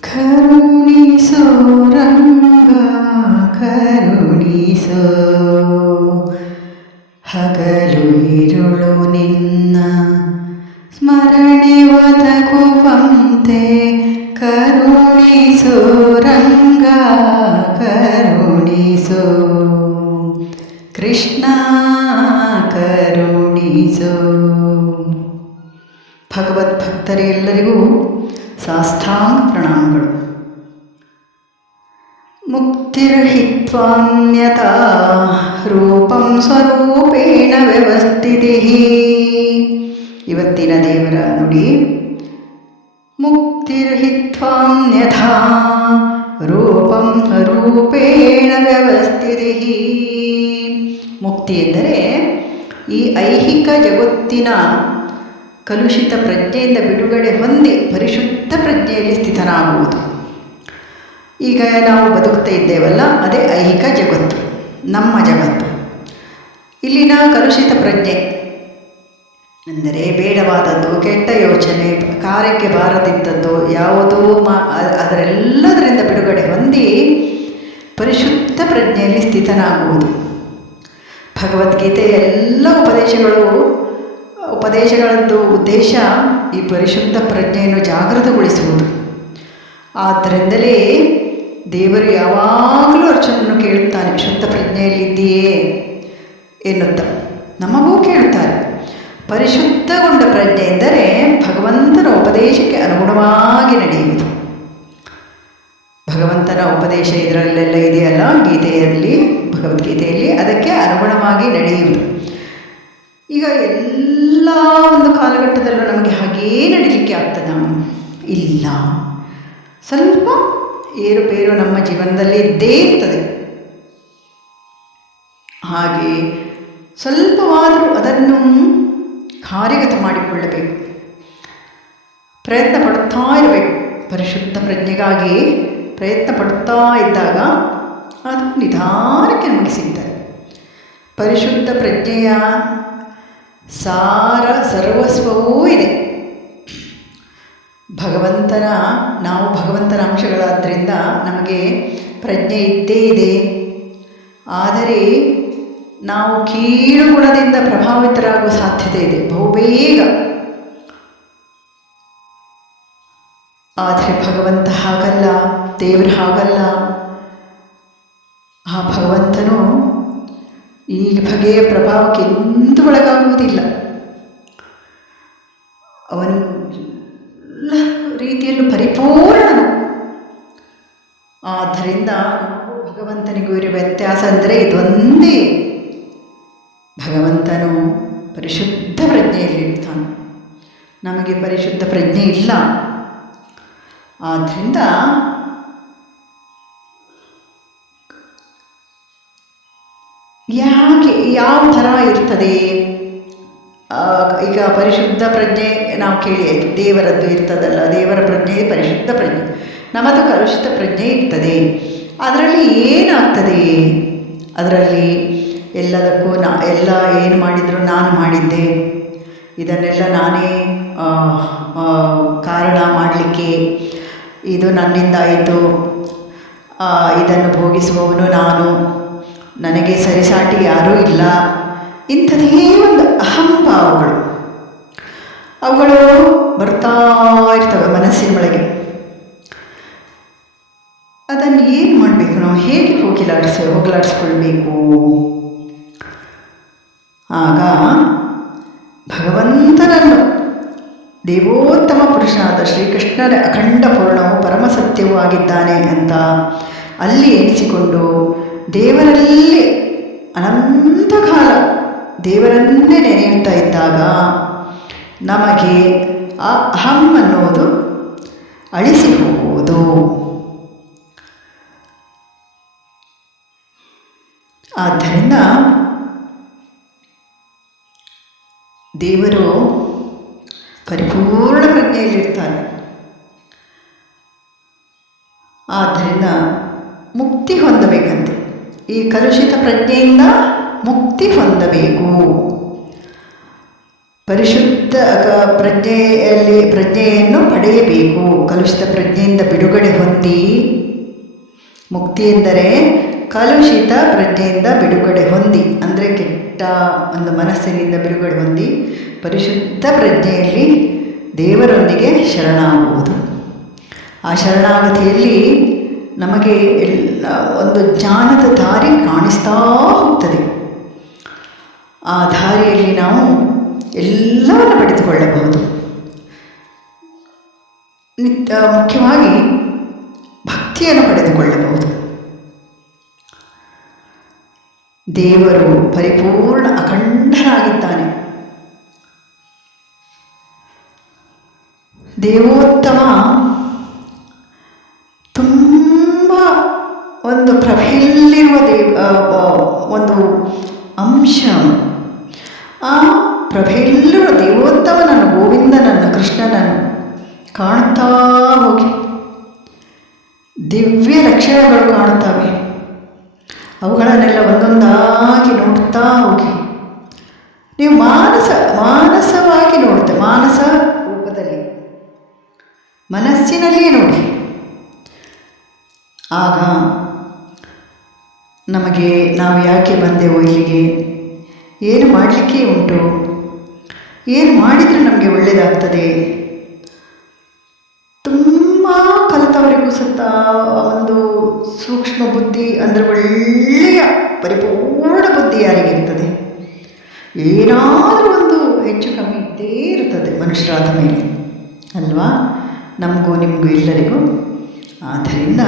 ಕರುಣಿಸೋ ರಂಗ ಕರುಣಿಸೋ ಹಗಲು ಇರುಳು ನಿನ್ನ. ಸ್ಮರಣೆ ಒದಗುವಂತೆ ಕರುಣಿಸೋ ರಂಗ ಕರುಣಿಸೋ ಕೃಷ್ಣ ಕರುಣಿಸೋ. ಭಗವದ್ಭಕ್ತರೆಲ್ಲರಿಗೂ ಸಾಷ್ಟಾಂಗ ಪ್ರಣಾಮಗಳು. ಮುಕ್ತಿರ್ಹಿತ್ವಾನ್ಯತಾ ರೂಪಂ ಸ್ವರೂಪೇಣ ವ್ಯವಸ್ಥಿತಿ. ಇವತ್ತಿನ ದೇವರ ನುಡಿ, ಮುಕ್ತಿರ್ಹಿತ್ವಾನ್ಯಥಾ ರೂಪಂ ಸ್ವರೂಪೇಣ ವ್ಯವಸ್ಥಿತಿ. ಮುಕ್ತಿ ಎಂದರೆ ಈ ಐಹಿಕ ಜಗತ್ತಿನ ಕಲುಷಿತ ಪ್ರಜ್ಞೆಯಿಂದ ಬಿಡುಗಡೆ ಹೊಂದಿ ಪರಿಶುದ್ಧ ಪ್ರಜ್ಞೆಯಲ್ಲಿ ಸ್ಥಿತನಾಗುವುದು. ಈಗ ನಾವು ಬದುಕ್ತಾ ಇದ್ದೇವಲ್ಲ, ಅದೇ ಐಹಿಕ ಜಗತ್ತು, ನಮ್ಮ ಜಗತ್ತು. ಇಲ್ಲಿನ ಕಲುಷಿತ ಪ್ರಜ್ಞೆ ಅಂದರೆ ಬೇಡವಾದದ್ದು, ಕೆಟ್ಟ ಯೋಚನೆ, ಕಾರ್ಯಕ್ಕೆ ಬಾರದಿದ್ದದ್ದು ಯಾವುದೋ ಮಾ, ಅದರೆಲ್ಲದರಿಂದ ಬಿಡುಗಡೆ ಹೊಂದಿ ಪರಿಶುದ್ಧ ಪ್ರಜ್ಞೆಯಲ್ಲಿ ಸ್ಥಿತನಾಗುವುದು. ಭಗವದ್ಗೀತೆಯ ಎಲ್ಲ ಉಪದೇಶಗಳು ಉಪದೇಶಗಳದ್ದು ಉದ್ದೇಶ ಈ ಪರಿಶುದ್ಧ ಪ್ರಜ್ಞೆಯನ್ನು ಜಾಗೃತಗೊಳಿಸುವುದು. ಆದ್ದರಿಂದಲೇ ದೇವರು ಯಾವಾಗಲೂ ಅರ್ಚನನ್ನು ಕೇಳುತ್ತಾನೆ ಶುದ್ಧ ಪ್ರಜ್ಞೆಯಲ್ಲಿದ್ದೀಯೇ ಎನ್ನುತ್ತ. ನಮಗೂ ಕೇಳುತ್ತಾರೆ. ಪರಿಶುದ್ಧಗೊಂಡ ಪ್ರಜ್ಞೆ ಎಂದರೆ ಭಗವಂತನ ಉಪದೇಶಕ್ಕೆ ಅನುಗುಣವಾಗಿ ನಡೆಯುವುದು. ಭಗವಂತನ ಉಪದೇಶ ಇದರಲ್ಲೆಲ್ಲ ಇದೆಯಲ್ಲ? ಗೀತೆಯಲ್ಲಿ, ಭಗವದ್ಗೀತೆಯಲ್ಲಿ ಅದಕ್ಕೆ ಅನುಗುಣವಾಗಿ ನಡೆಯುವುದು. ಈಗ ಎಲ್ಲ ಒಂದು ಕಾಲಘಟ್ಟದಲ್ಲೂ ನಮಗೆ ಹಾಗೇ ನಡೀಲಿಕ್ಕೆ ಆಗ್ತದ? ಇಲ್ಲ. ಸ್ವಲ್ಪ ಏರುಪೇರು ನಮ್ಮ ಜೀವನದಲ್ಲಿ ಇದ್ದೇ ಇರ್ತದೆ. ಹಾಗೆ ಸ್ವಲ್ಪವಾದರೂ ಅದನ್ನು ಕಾರ್ಯಗತ ಮಾಡಿಕೊಳ್ಳಬೇಕು. ಪ್ರಯತ್ನ ಪಡುತ್ತಾ ಇರಬೇಕು. ಪರಿಶುದ್ಧ ಪ್ರಜ್ಞೆಗಾಗಿ ಪ್ರಯತ್ನ ಪಡುತ್ತಾ ಇದ್ದಾಗ ಅದು ನಿಧಾನಕ್ಕೆ ನಮಗೆ ಸಿಗ್ತದೆ. ಪರಿಶುದ್ಧ ಪ್ರಜ್ಞೆಯ ಸಾರ ಸರ್ವಸ್ವವೂ ಇದೆ. ಭಗವಂತನ, ನಾವು ಭಗವಂತನ ಅಂಶಗಳಾದ್ದರಿಂದ ನಮಗೆ ಪ್ರಜ್ಞೆ ಇದ್ದೇ ಇದೆ. ಆದರೆ ನಾವು ಕೀಳು ಗುಣದಿಂದ ಪ್ರಭಾವಿತರಾಗುವ ಸಾಧ್ಯತೆ ಇದೆ ಬಹುಬೇಗ ಆದರೆ ಭಗವಂತ ಹಾಗಲ್ಲ, ದೇವರು ಹಾಗಲ್ಲ. ಆ ಭಗವಂತನು ಈ ಬಗೆಯ ಪ್ರಭಾವಕ್ಕೆ ಎಂದೂ ಒಳಗಾಗುವುದಿಲ್ಲ. ಅವನು ಎಲ್ಲ ರೀತಿಯಲ್ಲೂ ಪರಿಪೂರ್ಣನು. ಆದ್ದರಿಂದ ಭಗವಂತನಿಗೂ ಇರುವ ವ್ಯತ್ಯಾಸ ಅಂದರೆ ಇದೊಂದೇ. ಭಗವಂತನು ಪರಿಶುದ್ಧ ಪ್ರಜ್ಞೆಯಲ್ಲಿರ್ತಾನೆ ನಮಗೆ ಪರಿಶುದ್ಧ ಪ್ರಜ್ಞೆ ಇಲ್ಲ. ಆದ್ದರಿಂದ ಯಾವ ಥರ ಇರ್ತದೆ? ಈಗ ಪರಿಶುದ್ಧ ಪ್ರಜ್ಞೆ ನಾವು ಕೇಳಿ ದೇವರದ್ದು ಇರ್ತದಲ್ಲ, ದೇವರ ಪ್ರಜ್ಞೆ ಪರಿಶುದ್ಧ ಪ್ರಜ್ಞೆ. ನಮ್ಮದು ಕಲುಷಿತ ಪ್ರಜ್ಞೆ ಇರ್ತದೆ. ಅದರಲ್ಲಿ ಏನಾಗ್ತದೆ? ಅದರಲ್ಲಿ ಎಲ್ಲದಕ್ಕೂ ನಾ, ಎಲ್ಲ ಏನು ಮಾಡಿದರೂ ನಾನು ಮಾಡಿದ್ದೆ. ಇದನ್ನೆಲ್ಲ ನಾನೇ ಕಾರಣ ಮಾಡಲಿಕ್ಕೆ ಇದು ನನ್ನಿಂದ ಆಯಿತು. ಇದನ್ನು ಭೋಗಿಸುವವನು ನಾನು. ನನಗೆ ಸರಿಸಾಟಿ ಯಾರೂ ಇಲ್ಲ. ಇಂಥದೇ ಒಂದು ಅಹಂಭಾವಗಳು. ಅವುಗಳು ಬರ್ತಾ ಇರ್ತವೆ ಮನಸ್ಸಿನೊಳಗೆ ಅದನ್ನು ಏನು ಮಾಡಬೇಕು ನಾವು? ಹೇಗೆ ಹೋಗಿಲಾಡಿಸ, ಹೋಗಲಾಡಿಸ್ಕೊಳ್ಬೇಕು? ಆಗ ಭಗವಂತನನ್ನು ದೇವೋತ್ತಮ ಪುರುಷನಾದ ಶ್ರೀಕೃಷ್ಣನ ಅಖಂಡ ಪೂರ್ಣವು ಪರಮ ಸತ್ಯವೂ ಆಗಿದ್ದಾನೆ ಅಂತ ಅಲ್ಲಿ ಎನಿಸಿಕೊಂಡು ದೇವರಲ್ಲಿ ಅನಂತ ಕಾಲ ದೇವರನ್ನೇ ನೆನೆಯುತ್ತಾ ಇದ್ದಾಗ ನಮಗೆ ಆ ಅಹಂ ಅನ್ನೋದು ಅಳಿಸಿ ಹೋಗುವುದು. ಆದ್ದರಿಂದ ದೇವರು ಪರಿಪೂರ್ಣ ಪ್ರಜ್ಞೆಯಲ್ಲಿರ್ತಾರೆ ಆದ್ದರಿಂದ ಮುಕ್ತಿ ಹೊಂದಬೇಕಂತೆ ಈ ಕಲುಷಿತ ಪ್ರಜ್ಞೆಯಿಂದ ಮುಕ್ತಿ ಹೊಂದಬೇಕು. ಪರಿಶುದ್ಧ ಪ್ರಜ್ಞೆಯಲ್ಲಿ, ಪ್ರಜ್ಞೆಯನ್ನು ಪಡೆಯಬೇಕು. ಕಲುಷಿತ ಪ್ರಜ್ಞೆಯಿಂದ ಬಿಡುಗಡೆ ಹೊಂದಿ. ಮುಕ್ತಿ ಎಂದರೆ ಕಲುಷಿತ ಪ್ರಜ್ಞೆಯಿಂದ ಬಿಡುಗಡೆ ಹೊಂದಿ. ಅಂದರೆ ಕೆಟ್ಟ ಒಂದು ಮನಸ್ಸಿನಿಂದ ಬಿಡುಗಡೆ ಹೊಂದಿ. ಪರಿಶುದ್ಧ ಪ್ರಜ್ಞೆಯಲ್ಲಿ ದೇವರೊಂದಿಗೆ ಶರಣಾಗುವುದು. ಆ ಶರಣಾಗತಿಯಲ್ಲಿ ನಮಗೆ ಎಲ್ಲ ಒಂದು ಜ್ಞಾನದ ದಾರಿ ಕಾಣಿಸ್ತಾ ಹೋಗ್ತದೆ. ಆ ದಾರಿಯಲ್ಲಿ ನಾವು ಎಲ್ಲವನ್ನು ಪಡೆದುಕೊಳ್ಳಬಹುದು. ನಿತ್ಯ, ಮುಖ್ಯವಾಗಿ ಭಕ್ತಿಯನ್ನು ಪಡೆದುಕೊಳ್ಳಬಹುದು. ದೇವರು ಪರಿಪೂರ್ಣ ಅಖಂಡನಾಗಿದ್ದಾನೆ ದೇವೋತ್ತಮ ನೀವು ಮಾನಸ, ಮಾನಸವಾಗಿ ನೋಡುತ್ತೆ ಮಾನಸ ರೂಪದಲ್ಲಿ. ಮನಸ್ಸಿನಲ್ಲಿಯೇ ನೋಡಿ. ಆಗ ನಮಗೆ ನಾವು ಯಾಕೆ ಬಂದೆವು ಇಲ್ಲಿಗೆ? ಏನು ಮಾಡಲಿಕ್ಕೆ ಉಂಟು? ಏನು ಮಾಡಿದರೆ ನಮಗೆ ಒಳ್ಳೆಯದಾಗ್ತದೆ ತುಂಬ ಕಲಿತವರಿಗೂ ಸತ್ತ ಒಂದು ಸೂಕ್ಷ್ಮ ಬುದ್ಧಿ ಅಂದರೆ ಒಳ್ಳೆಯ ಪರಿಪೂರ್ಣ ಬುದ್ಧಿ ಯಾರಿಗಿರ್ತದೆ? ಏನಾದರೂ ಒಂದು ಹೆಚ್ಚು ಕಮ್ಮಿ ಇದ್ದೇ ಇರ್ತದೆ ಮನುಷ್ಯರಾದ ಮೇಲೆ. ಅಲ್ವಾ? ನಮಗೂ, ನಿಮಗೂ ಎಲ್ಲರಿಗೂ. ಆದ್ದರಿಂದ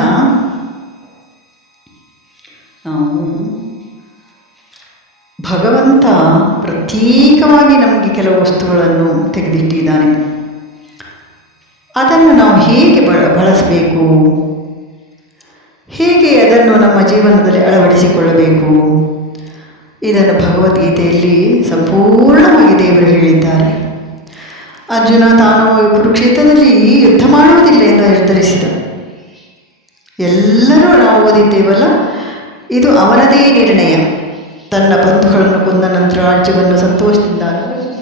ನಾವು ಭಗವಂತ ಪ್ರತ್ಯೇಕವಾಗಿ ನಮಗೆ ಕೆಲವು ವಸ್ತುಗಳನ್ನು ತೆಗೆದಿಟ್ಟಿದ್ದಾನೆ. ಅದನ್ನು ನಾವು ಹೇಗೆ ಬಳ, ಬಳಸಬೇಕು? ಹೇಗೆ ಅದನ್ನು ನಮ್ಮ ಜೀವನದಲ್ಲಿ ಅಳವಡಿಸಿಕೊಳ್ಳಬೇಕು? ಇದನ್ನು ಭಗವದ್ಗೀತೆಯಲ್ಲಿ ಸಂಪೂರ್ಣವಾಗಿ ದೇವರು ಹೇಳಿದ್ದಾರೆ. ಅರ್ಜುನ ತಾನು ಕುರುಕ್ಷೇತ್ರದಲ್ಲಿ ಯುದ್ಧ ಮಾಡುವುದಿಲ್ಲ ಎಂದು ನಿರ್ಧರಿಸಿದ ಎಲ್ಲರೂ ನಾವು ಓದಿದ್ದೇವಲ್ಲ? ಇದು ಅವನದೇ ನಿರ್ಣಯ. ತನ್ನ ಬಂಧುಗಳನ್ನು ಕೊಂದ ನಂತರ ರಾಜ್ಯವನ್ನು ಸಂತೋಷದಿಂದ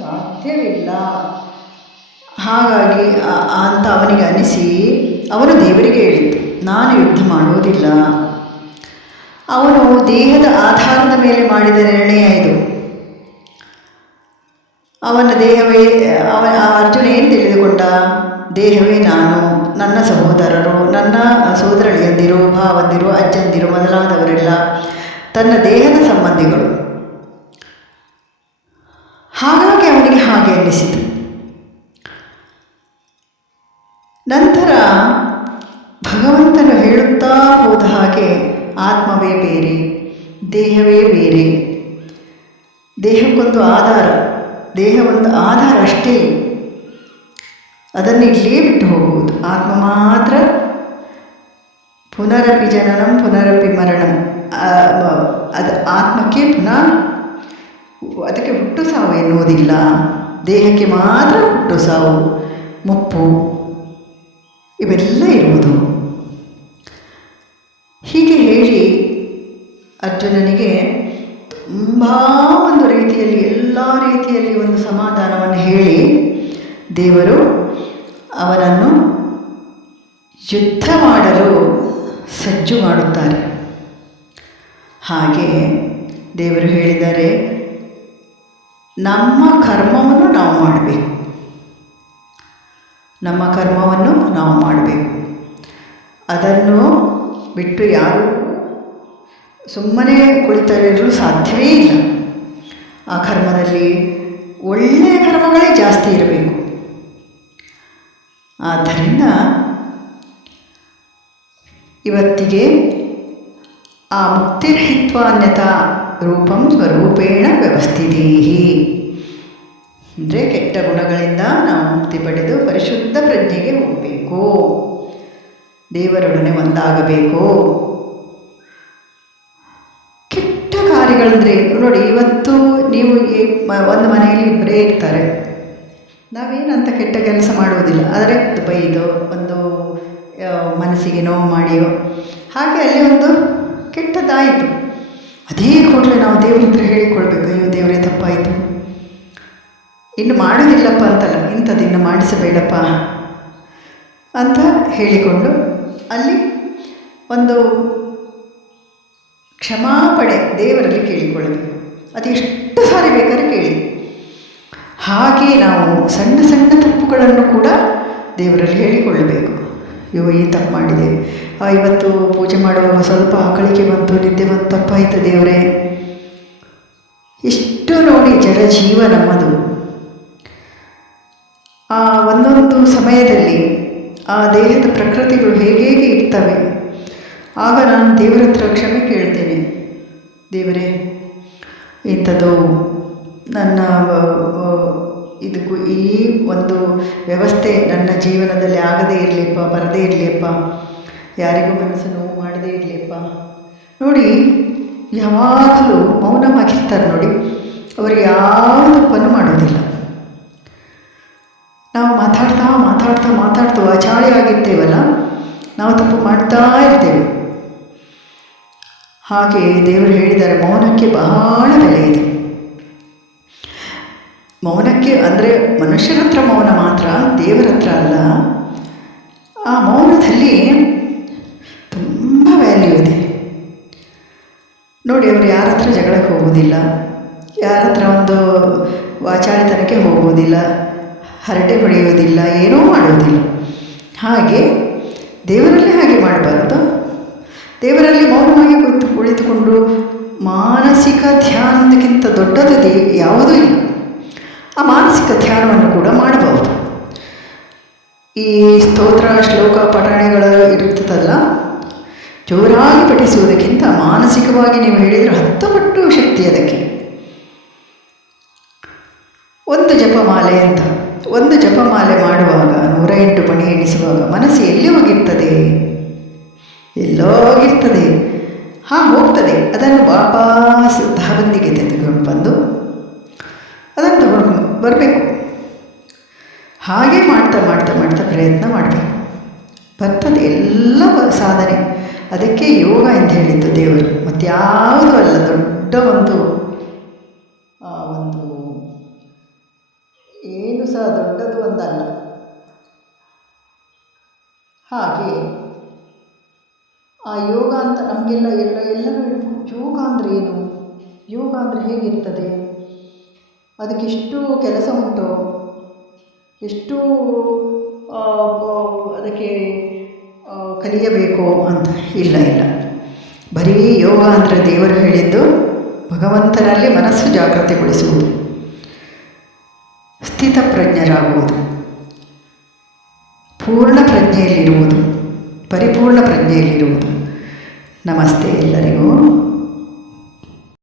ಸಾಧ್ಯವಿಲ್ಲ. ಹಾಗಾಗಿ ಅಂತ ಅವನಿಗೆ ಅನಿಸಿ ಅವನು ದೇವರಿಗೆ ಹೇಳಿದ್ದು, ನಾನು ಯುದ್ಧ ಮಾಡುವುದಿಲ್ಲ. ಅವನು ದೇಹದ ಆಧಾರದ ಮೇಲೆ ಮಾಡಿದ ನಿರ್ಣಯ ಇದು. ಅವನ ದೇಹವೇ, ಅವನ ಅರ್ಜುನ ಏನು ತಿಳಿದುಕೊಂಡ? ದೇಹವೇ ನಾನು, ನನ್ನ ಸಹೋದರರು, ನನ್ನ ಸೋದರಳಿಯಂದಿರು, ಭಾವಂದಿರು, ಅಜ್ಜಂದಿರು ಮೊದಲಾದವರೆಲ್ಲ ತನ್ನ ದೇಹದ ಸಂಬಂಧಿಗಳು. ಹಾಗಾಗಿ ಅವನಿಗೆ ಹಾಗೆ ಅನ್ನಿಸಿತು. ನಂತರ ಭಗವಂತನು ಹೇಳುತ್ತಾ ಹೋದ ಹಾಗೆ ಆತ್ಮವೇ ಬೇರೆ, ದೇಹವೇ ಬೇರೆ. ದೇಹಕ್ಕೊಂದು ಆಧಾರ ದೇಹ ಒಂದು ಆಧಾರ ಅಷ್ಟೇ. ಅದನ್ನು ಇಲ್ಲೇ ಬಿಟ್ಟು ಹೋಗುವುದು. ಆತ್ಮ ಮಾತ್ರ ಪುನರಪಿ ಜನನಂ, ಪುನರಪಿ ಮರಣಂ. ಅದು ಆತ್ಮಕ್ಕೆ ಪುನಃ ಅದಕ್ಕೆ ಹುಟ್ಟು ಸಾವು ಎನ್ನುವುದಿಲ್ಲ. ದೇಹಕ್ಕೆ ಮಾತ್ರ ಹುಟ್ಟು ಸಾವು, ಮುಪ್ಪು, ಇವೆಲ್ಲ ಇರುವುದು. ಹೀಗೆ ಹೇಳಿ ಅರ್ಜುನನಿಗೆ ತುಂಬ ಒಂದು ರೀತಿಯಲ್ಲಿ, ಎಲ್ಲ ರೀತಿಯಲ್ಲಿ ಒಂದು ಸಮಾಧಾನವನ್ನು ಹೇಳಿ, ದೇವರು ಅವನನ್ನು ಯುದ್ಧ ಮಾಡಲು ಸಜ್ಜು ಮಾಡುತ್ತಾರೆ. ಹಾಗೆ ದೇವರು ಹೇಳಿದ್ದಾರೆ, ನಮ್ಮ ಕರ್ಮವನ್ನು ನಾವು ಮಾಡಬೇಕು. ನಮ್ಮ ಕರ್ಮವನ್ನು ನಾವು ಮಾಡಬೇಕು. ಅದನ್ನು ಬಿಟ್ಟು ಯಾರೂ ಸುಮ್ಮನೆ ಕುಳಿತರಿರಲು ಸಾಧ್ಯವೇ ಇಲ್ಲ. ಆ ಕರ್ಮದಲ್ಲಿ ಒಳ್ಳೆಯ ಕರ್ಮಗಳೇ ಜಾಸ್ತಿ ಇರಬೇಕು. ಆದ್ದರಿಂದ ಇವತ್ತಿಗೆ ಆ ಮುಕ್ತಿರಹಿತ್ವಾನ್ಯತ ರೂಪಂ ಸ್ವರೂಪೇಣ ವ್ಯವಸ್ಥಿತೀಹಿ. ಅಂದರೆ ಕೆಟ್ಟ ಗುಣಗಳಿಂದ ನಾವು ಮುಕ್ತಿ ಪಡೆದು ಪರಿಶುದ್ಧ ಪ್ರಜ್ಞೆಗೆ ಹೋಗಬೇಕು. ದೇವರೊಡನೆ ಒಂದಾಗಬೇಕು. ಕೆಟ್ಟ ಕಾರ್ಯಗಳಂದರೆ ನೋಡಿ, ಇವತ್ತು ನೀವು ಒಂದು ಮನೆಯಲ್ಲಿ ಇಬ್ಬರೇ ಇರ್ತಾರೆ. ನಾವೇನಂತ ಕೆಟ್ಟ ಕೆಲಸ ಮಾಡುವುದಿಲ್ಲ. ಆದರೆ ಬೈದು ಒಂದು ಮನಸ್ಸಿಗೆ ನೋವು ಮಾಡಿಯೋ ಹಾಗೆ ಅಲ್ಲಿ ಒಂದು ಕೆಟ್ಟದಾಯಿತು. ಅದೇ ಕೂಡಲೇ ನಾವು ದೇವ್ರ ಹತ್ರ ಹೇಳಿಕೊಳ್ಬೇಕು, ಅಯ್ಯೋ ದೇವರೇ ತಪ್ಪಾಯಿತು. ಇನ್ನು ಮಾಡೋದಿಲ್ಲಪ್ಪ ಅಂತಲ್ಲ ಇಂಥದ್ದು ಇನ್ನು ಮಾಡಿಸಬೇಡಪ್ಪ ಅಂತ ಹೇಳಿಕೊಂಡು ಅಲ್ಲಿ ಒಂದು ಕ್ಷಮಾಪಣೆ ದೇವರಲ್ಲಿ ಕೇಳಿಕೊಳ್ಳಬೇಕು. ಅದು ಎಷ್ಟು ಸಾರಿ ಬೇಕಾದ್ರೆ ಕೇಳಿ. ಹಾಗೆ ನಾವು ಸಣ್ಣ ಸಣ್ಣ ತಪ್ಪುಗಳನ್ನು ಕೂಡ ದೇವರಲ್ಲಿ ಹೇಳಿಕೊಳ್ಳಬೇಕು. ಅಯ್ಯೋ, ಈ ತಪ್ಪು ಮಾಡಿದೆ. ಇವತ್ತು ಪೂಜೆ ಮಾಡುವಾಗ ಸ್ವಲ್ಪ ಆಕಳಿಕೆ ಬಂತು, ನಿದ್ದೆ ಬಂತು, ತಪ್ಪಾಯಿತು ದೇವರೇ. ಇಷ್ಟು ನೋಡಿ ಜಡ ಜೀವ ನಮ್ಮದು. ಆ, ಒಂದೊಂದು ಸಮಯದಲ್ಲಿ ಆ ದೇಹದ ಪ್ರಕೃತಿಗಳು ಹೇಗೆ ಇರ್ತವೆ? ಆಗ ನಾನು ದೇವರ ಹತ್ರ ಕ್ಷಮೆ ಕೇಳ್ತೇನೆ. ದೇವರೇ, ಇಂಥದ್ದು ನನ್ನ ಇದಕ್ಕೂ ಈ ಒಂದು ವ್ಯವಸ್ಥೆ ನನ್ನ ಜೀವನದಲ್ಲಿ ಆಗದೇ ಇರಲಿಪ್ಪ, ಬರದೇ ಇರಲಿಪ್ಪ, ಯಾರಿಗೂ ಮನಸ್ಸು ನೋವು ಮಾಡದೇ ಇರಲಿಪ್ಪ. ನೋಡಿ, ಯಾವಾಗಲೂ ಮೌನವಾಗಿರ್ತಾರೆ ನೋಡಿ ಅವರು ಯಾವ ತಪ್ಪನ್ನು ಮಾಡೋದಿಲ್ಲ ನಾವು ಮಾತಾಡ್ತಾ ಮಾತಾಡ್ತಾ ಮಾತಾಡ್ತಾ ಅಚಾಳಿ ಆಗಿರ್ತೇವಲ್ಲ, ನಾವು ತಪ್ಪು ಮಾಡ್ತಾ ಇರ್ತೇವೆ. ಹಾಗೆ ದೇವರು ಹೇಳಿದ್ದಾರೆ, ಮೌನಕ್ಕೆ ಬಹಳ ಬೆಲೆ ಇದೆ. ಮೌನಕ್ಕೆ ಅಂದರೆ ಮನುಷ್ಯರ ಹತ್ರ ಮೌನ ಮಾತ್ರ, ದೇವರ ಹತ್ರ ಅಲ್ಲ. ಆ ಮೌನದಲ್ಲಿ ತುಂಬ ವ್ಯಾಲ್ಯೂ ಇದೆ. ನೋಡಿ, ಅವರು ಯಾರ ಹತ್ರ ಜಗಳಕ್ಕೆ ಹೋಗೋದಿಲ್ಲ ಯಾರ ಹತ್ರ ಒಂದು ವಾಚಾಳಿತನಕ್ಕೆ ಹೋಗೋದಿಲ್ಲ ಹರಟೆ ಹೊಡೆಯೋದಿಲ್ಲ, ಏನೂ ಮಾಡೋದಿಲ್ಲ. ಹಾಗೆ ದೇವರಲ್ಲಿ ಹಾಗೆ ಮಾಡಬಾರ್ದು. ದೇವರಲ್ಲಿ ಮೌನವಾಗಿ ಕುಳಿತು, ಕುಳಿತುಕೊಂಡು ಮಾನಸಿಕ ಧ್ಯಾನಕ್ಕಿಂತ ದೊಡ್ಡದು ದೇ ಯಾವುದೂ ಇಲ್ಲ. ಆ ಮಾನಸಿಕ ಧ್ಯಾನವನ್ನು ಕೂಡ ಮಾಡಬಹುದು. ಈ ಸ್ತೋತ್ರ, ಶ್ಲೋಕ, ಪಠಣೆಗಳು ಇರುತ್ತದಲ್ಲ, ಜೋರಾಗಿ ಪಠಿಸುವುದಕ್ಕಿಂತ ಮಾನಸಿಕವಾಗಿ ನೀವು ಹೇಳಿದರೆ ಹತ್ತು ಪಟ್ಟು ಶಕ್ತಿ ಅದಕ್ಕೆ. ಒಂದು ಜಪಮಾಲೆ ಅಂತ. ಒಂದು ಜಪಮಾಲೆ ಮಾಡುವಾಗ ನೂರ ಎಂಟು ಮಣಿ ಎಣಿಸುವಾಗ ಮನಸ್ಸು ಎಲ್ಲಿ ಹೋಗಿರ್ತದೆ? ಎಲ್ಲೋ ಹೋಗಿರ್ತದೆ. ಹಾಂ, ಹೋಗ್ತದೆ. ಅದನ್ನು ವಾಪಸ್ ಧಾವಂತಿಗೆ ತೆಗೆದುಕೊಂಡು ಬಂದು ಅದನ್ನು ತಗೊಂಡು ಬರಬೇಕು. ಹಾಗೆ ಮಾಡ್ತಾ ಮಾಡ್ತಾ ಮಾಡ್ತಾ ಪ್ರಯತ್ನ ಮಾಡಬೇಕು. ಬರ್ತದೆ ಎಲ್ಲ ಸಾಧನೆ. ಅದಕ್ಕೆ ಯೋಗ ಅಂತ ಹೇಳಿದ್ದು ದೇವರು. ಮತ್ತು ಯಾವುದೂ ಅಲ್ಲ, ದೊಡ್ಡ ಒಂದು ಹಾಗೆ ಆ ಯೋಗ ಅಂತ ನಮಗೆಲ್ಲ ಎಲ್ಲ ಎಲ್ಲರೂ ಯೋಗ ಅಂದರೆ ಏನು? ಯೋಗ ಅಂದರೆ ಹೇಗಿರ್ತದೆ? ಅದಕ್ಕೆಷ್ಟು ಕೆಲಸ ಉಂಟು. ಎಷ್ಟು ಅದಕ್ಕೆ ಕಲಿಯಬೇಕು ಅಂತ ಇಲ್ಲ ಇಲ್ಲ. ಬರೀ ಯೋಗ ಅಂದರೆ ದೇವರು ಹೇಳಿದ್ದು ಭಗವಂತನಲ್ಲಿ ಮನಸ್ಸು ಜಾಗೃತಿಗೊಳಿಸುವುದು, ಸ್ಥಿತಪ್ರಜ್ಞರಾಗುವುದು. ಪೂರ್ಣ ಪ್ರಜ್ಞೆಯಲ್ಲಿರುವುದು. ಪರಿಪೂರ್ಣ ಪ್ರಜ್ಞೆಯಲ್ಲಿರುವುದು. ನಮಸ್ತೆ ಎಲ್ಲರಿಗೂ.